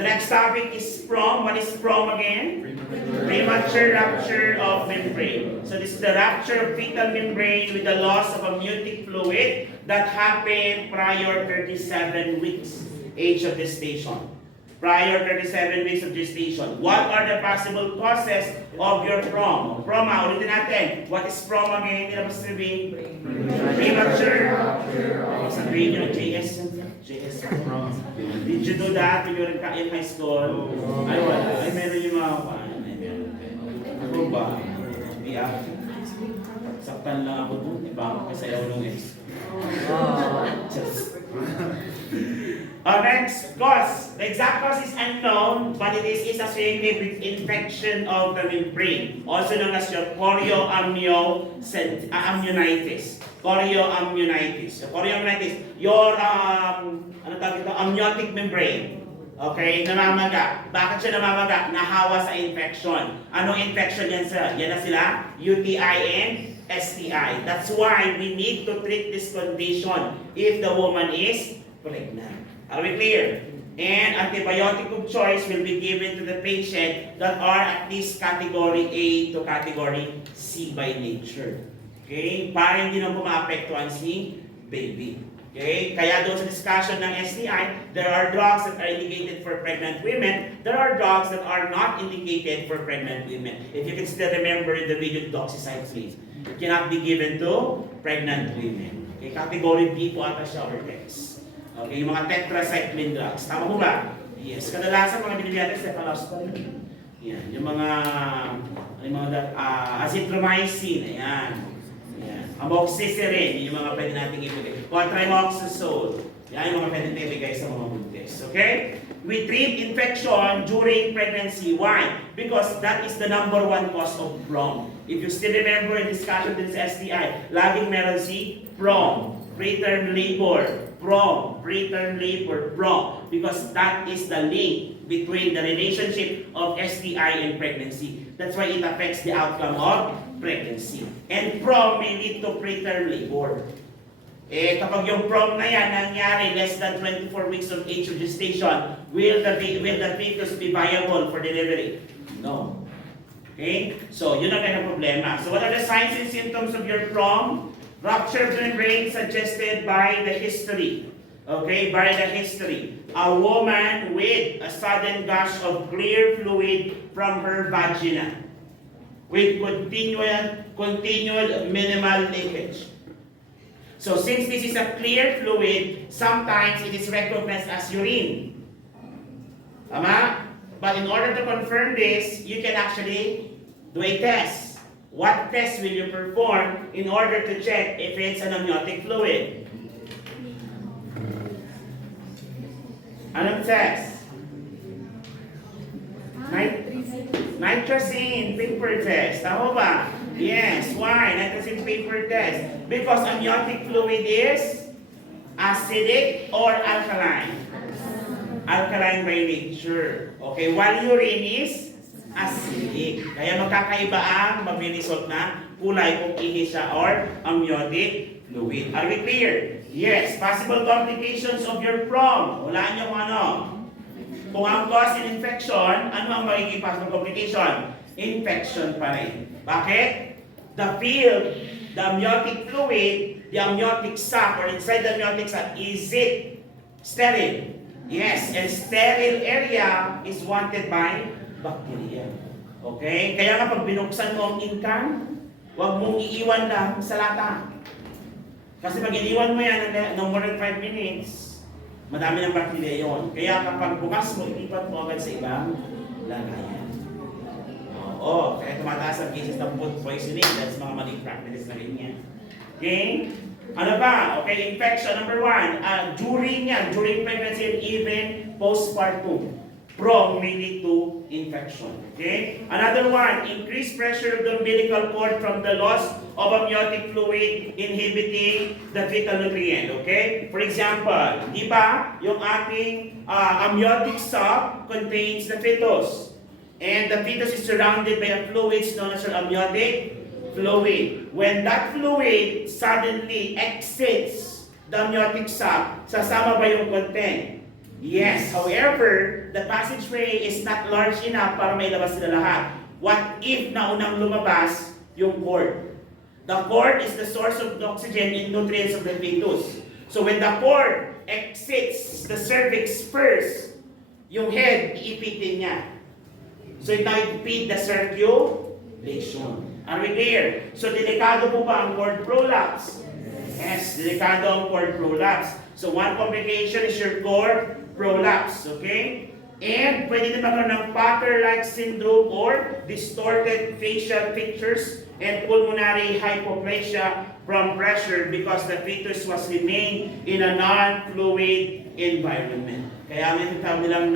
The next topic is PROM. What is PROM again? Premature rupture of membrane. So this is the rupture of fetal membrane with the loss of amniotic fluid that happened prior 37 weeks age of gestation. Prior 37 weeks of gestation. What are the possible causes of your PROM? PROM, ulitin natin. What is PROM again? Hindi na mas sabihin. Premature. Sabihin nyo, JS PROM. Did you do that when you were in high school? Ay, wala. Ay, meron yung mga ano ba? Hindi ako. Saktan lang ako doon. Iba ako kasayaw ng ex. Next cause. The exact cause is unknown, but it is associated with infection of the membrane, also known as your chorioamnionitis. Chorioamnionitis. So, chorioamnionitis, your amniotic membrane. Okay, namamaga. Bakit siya namamaga? Nahawa sa infection. Anong infection yan sila? Yan na sila? UTI and STI. That's why we need to treat this condition if the woman is pregnant. Are we clear? And antibiotic of choice will be given to the patient that are at least category A to category C by nature. Okay? Para hindi na pumaapektuhan si baby. Okay? Kaya doon sa discussion ng STI, there are drugs that are indicated for pregnant women. There are drugs that are not indicated for pregnant women. If you can still remember in the video, doxycycline, it cannot be given to pregnant women. Okay? Category B po ata siya or text. Okay? Yung mga tetracycline drugs. Tama po ba? Yes. Kadalasan mga binili natin sa cephalosporin. Yan. Yung mga azithromycin. Ayan. Amoxicillin, yung mga pwede nating ibigay. Cotrimoxazole, yan yung mga pwede nating ibigay sa mga buntis. Okay? We treat infection during pregnancy. Why? Because that is the number one cause of PROM. If you still remember in discussion din sa STI, laging meron si PROM, preterm labor, PROM, preterm labor, PROM. Because that is the link between the relationship of STI and pregnancy. That's why it affects the outcome of pregnancy. And PROM may lead to preterm labor. Kapag yung PROM na yan nangyari less than 24 weeks of age of gestation, will the fetus be viable for delivery? No. Okay? So, yun ang kind of problema. So, what are the signs and symptoms of your PROM? Rupture of the membrane suggested by the history. Okay, by the history. A woman with a sudden gush of clear fluid from her vagina with continued minimal leakage. So since this is a clear fluid, sometimes it is recognized as urine. Tama? But in order to confirm this, you can actually do a test. What test will you perform in order to check if it's an amniotic fluid? Anong test? Nitrazine paper test. Tama ba? Yes. Why? Nitrazine paper test. Because amniotic fluid is acidic or alkaline? Alkaline by nature. Okay, while urine is acidic. Kaya magkakaiba ang mag-result na kulay kung ihi siya or amniotic fluid. Are we clear? Yes. Possible complications of your PROM. Walaan nyo kung ano. Kung ang cause in infection, ano ang magiging possible complication? Infection pa rin. Bakit? The field, the amniotic fluid, the amniotic sac or inside the amniotic sac, is it sterile? Yes, and sterile area is wanted by bacteria. Okay? Kaya nga pag binuksan mo ang inkan, huwag mong iiwan lang sa lata. Kasi pag iniwan mo yan no more than 5 minutes, madami ng bacteria yun. Kaya kapag bukas mo, ilipat mo agad sa ibang lagayan. Oo, kaya tumataas ang cases ng food poisoning. That's mga maling practices na rin yan. Okay? Ano ba? Okay, infection number 1. During pregnancy and even postpartum. PROM may lead to infection. Okay? Another one, increased pressure of the umbilical cord from the loss of amniotic fluid inhibiting the fetal nutrient. Okay? For example, di ba, yung ating amniotic sac contains the fetus. And the fetus is surrounded by a fluid known as amniotic fluid. When that fluid suddenly exits the amniotic sac, sasama ba yung content? Yes, however, the passageway is not large enough para mailabas sila lahat. What if naunang lumabas yung cord? The cord is the source of oxygen and nutrients of the fetus. So when the cord exits the cervix first, yung head, iipitin niya. So it now feed the circulation. Are we clear? So delikado po ba ang cord prolapse? Yes, delikado ang cord prolapse. So one complication is your cord prolapse, okay? And pwede din magkaroon ng Packer-like syndrome or distorted facial features and pulmonary hypoplasia from pressure because the fetus was remained in a non-fluid environment. Kaya may tinatawag nilang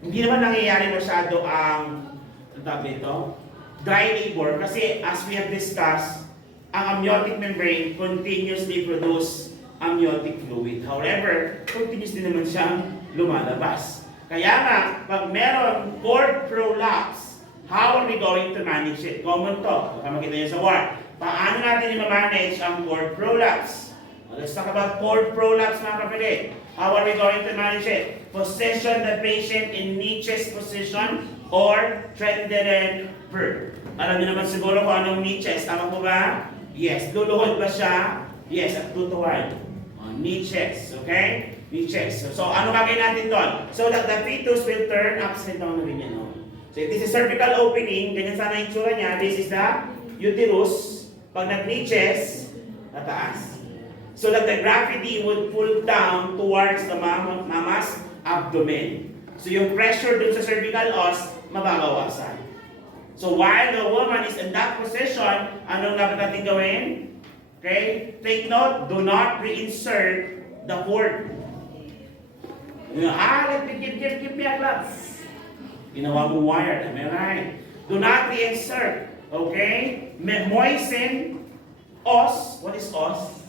hindi naman nangyayari masyado ang dry labor kasi as we have discussed, ang amniotic membrane continuously produce amniotic fluid. However, continuous din naman siyang lumalabas. Kaya nga, pag meron cord prolapse, how are we going to manage it? Common to. Baka makita niyo sa word. Paano natin i-manage ang cord prolapse? Let's talk about cord prolapse, mga kapatid. How are we going to manage it? Position the patient in niches position or Trendelenburg birth. Alam niyo naman siguro kung anong niches. Tama po ba? Yes. Luluhod ba siya? Yes. At tutuwad. Niches. Okay? Niches. So ano gagawin natin doon? So that the fetus will turn upside down na rin yan. So if this is cervical opening, ganyan sana yung tsura niya. This is the uterus. Pag nag-niches, tataas. So that the gravity would pull down towards the mama's abdomen. So yung pressure dun sa cervical os, mababawasan. So while the woman is in that position, anong dapat natin gawin? Okay? Take note, do not reinsert the cord. Let me give me a glass. Ginawa mo wired, am I right? Do not reinsert. Okay? Moisten os. What is os?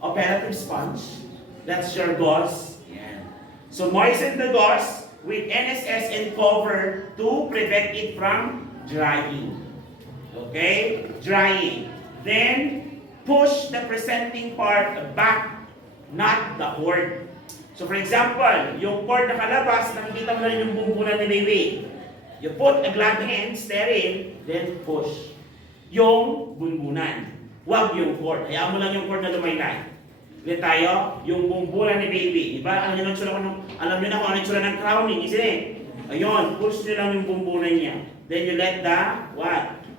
Operative sponge. That's your gauze. Yeah. So moisten the gauze with NSS and cover to prevent it from drying. Okay? Drying. Then, push the presenting part back, not the cord. So for example, yung cord na kalabas, nakikita mo na rin yung bumbunan ni baby. You put a glove hand, sterile, then push. Yung bunbunan. Huwag yung cord. Hayaan mo lang yung cord na lumaylay. Ulit tayo, yung bumbunan ni baby. Diba? Alam niyo na kung ano yung tsura ng crowning, isn't it? Ayun, push nyo lang yung bumbunan niya. Then you let the,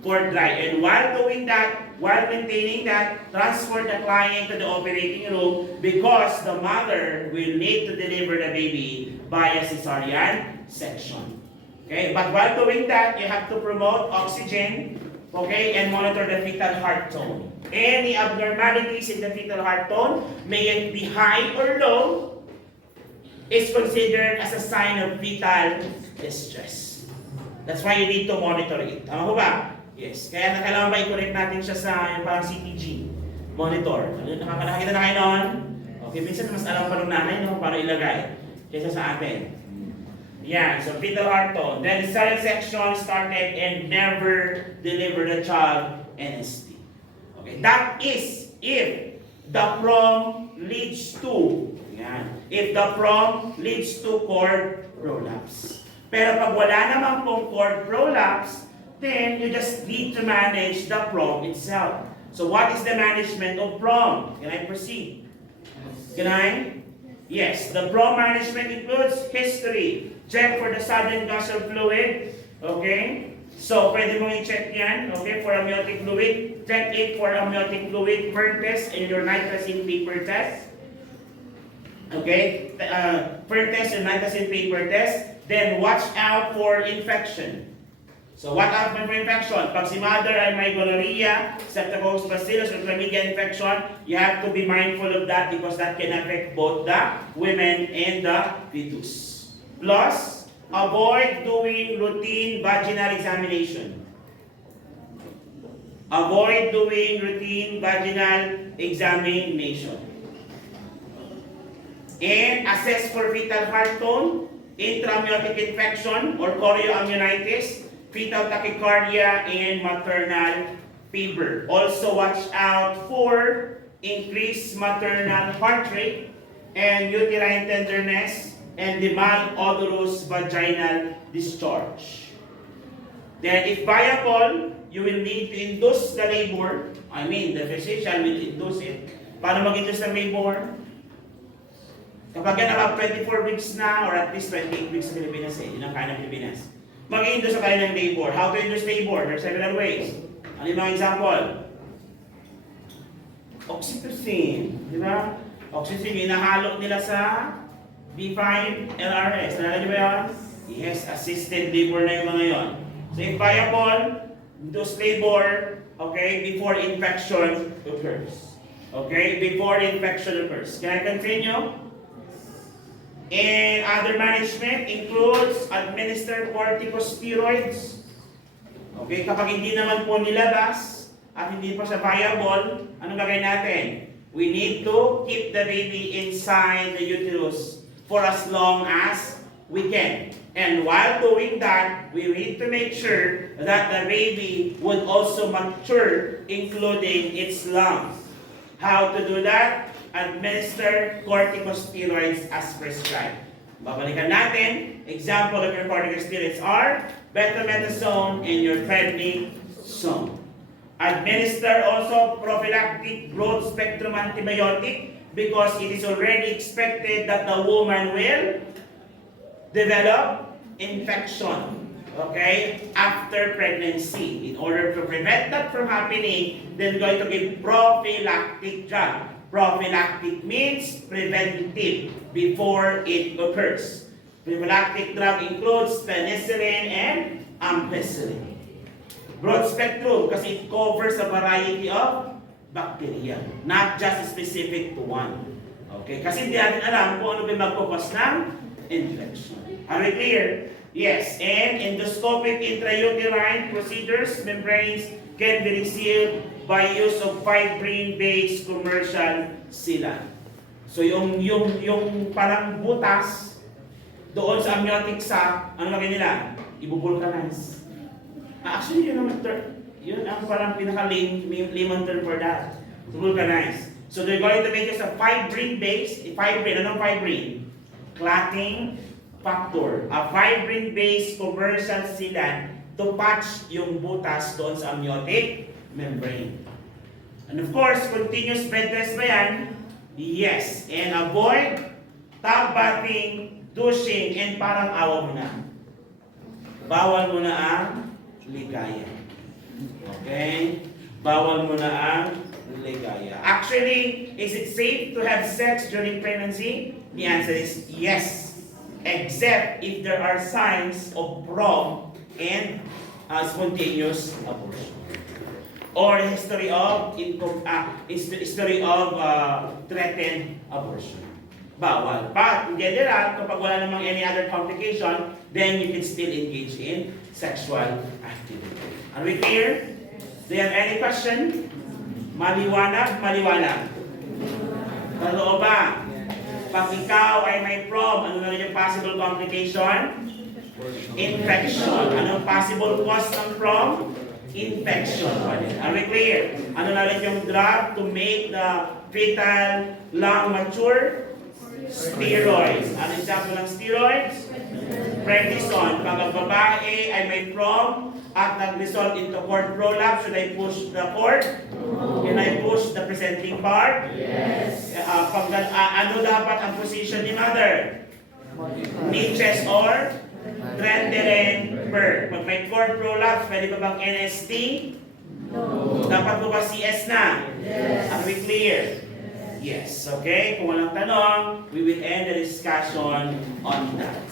cord dry. And while doing that, while maintaining that, transport the client to the operating room because the mother will need to deliver the baby by a cesarean section. Okay? But while doing that, you have to promote oxygen, okay, and monitor the fetal heart tone. Any abnormalities in the fetal heart tone, may it be high or low, is considered as a sign of fetal distress. That's why you need to monitor it. Tama ko ba? Yes. Kaya kailangan ba i-correct natin siya sa yung parang CTG monitor. Nakakita na kayo noon? Okay, minsan mas alam pa ng nanay no, para ilagay kaysa sa atin. Yeah, so fetal heart tone. Then the cesarean section started and never delivered the child NST. Okay, that is if the PROM leads to, if the PROM leads to cord prolapse. Pero pag wala namang pong cord prolapse, then you just need to manage the PROM itself. So what is the management of PROM? Can I proceed? Can I? Yes, the PROM management includes history. Check for the sudden gush of fluid. Okay? So, pwede mong i-check yan. Okay, for amniotic fluid. Check it for amniotic fluid burn test and your nitrazine paper test. Okay? Burn test and nitrazine paper test. Then, watch out for infection. So, what happens for infection? Pag si mother ay may gonorrhea, Streptococcus bacillus, or chlamydia infection, you have to be mindful of that because that can affect both the women and the fetus. Plus, avoid doing routine vaginal examination. Avoid doing routine vaginal examination. And assess for fetal heart tone, intraamniotic infection or chorioamnionitis, fetal tachycardia, and maternal fever. Also watch out for increased maternal heart rate and uterine tenderness, and the malodorous vaginal discharge. Then, if viable, you will need to induce the labor. I mean, the physician will induce it. Paano mag-induce ng labor? Kapag yan about 24 weeks na, or at least 28 weeks sa Pilipinas yun ang kaya ng Pilipinas. Mag-induce sa kaya ng labor. How to induce labor? There are several ways. Ano yung mga example? Oxytocin. Di ba? Oxytocin, inahalo nila sa B5 LRS. Nalala niyo ba yun? Yes, assisted labor na yung mga yon. So if viable, induce labor, okay, before infection occurs. Okay, before infection occurs. Can I continue? And other management includes administer corticosteroids. Okay, kapag hindi naman po nilabas at hindi pa siya viable, anong gagawin natin? We need to keep the baby inside the uterus for as long as we can. And while doing that, we need to make sure that the baby would also mature, including its lungs. How to do that? Administer corticosteroids as prescribed. Babalikan natin. Example of your corticosteroids are betamethasone and your prednisone. Administer also prophylactic broad spectrum antibiotic because it is already expected that the woman will develop infection, okay, after pregnancy. In order to prevent that from happening, then we're going to give prophylactic drug. Prophylactic means preventive before it occurs. Prophylactic drug includes penicillin and ampicillin. Broad spectrum kasi it covers a variety of bacteria, not just specific to one. Okay, kasi hindi natin alam kung ano ba magkukos ng infection. Are we clear? Yes, and endoscopic intrauterine procedures, membranes can be resealed by use of fibrin-based commercial sealant. So yung parang butas doon sa amniotic sac, ano lagay nila? Ibubulkanize. Actually, yun ang parang pinaka-layman term for that. Vulcanize. So they're going to make us a fibrin-based, anong fibrin? Clotting factor. A fibrin-based commercial sealant to patch yung butas doon sa amniotic membrane. And of course, continuous bed rest ba yan? Yes. And avoid tub bathing, douching, and parang awa mo na. Bawal mo na ang ligaya. Okay? Bawal mo na ang ligaya. Actually, is it safe to have sex during pregnancy? The answer is yes. Except if there are signs of prompt and spontaneous abortion. Or history of threatened abortion. Bawal. But in general, kapag wala namang any other complication, then you can still engage in sexual activity. Are we clear? Do you have any question? Maliwanag? Totoo ba? Pag ikaw ay may prom, ano na rin yung possible complication? Infection. Anong possible cause ng prom? Infection. Are we clear? Ano na rin yung drug to make the fetal lung mature? Steroids. Ano example ng steroids? Prednisone. Pag ang babae ay may prom at nag-result into cord prolapse, should I push the cord? Can I push the presenting part? Yes. Ano dapat ang position ni mother? Niches or Trendelenburg. Pag may cord prolapse, pwede ba bang NST? No. Dapat po ba CS na? Yes. Are we clear? Yes. Okay. Kung walang tanong, we will end the discussion on that.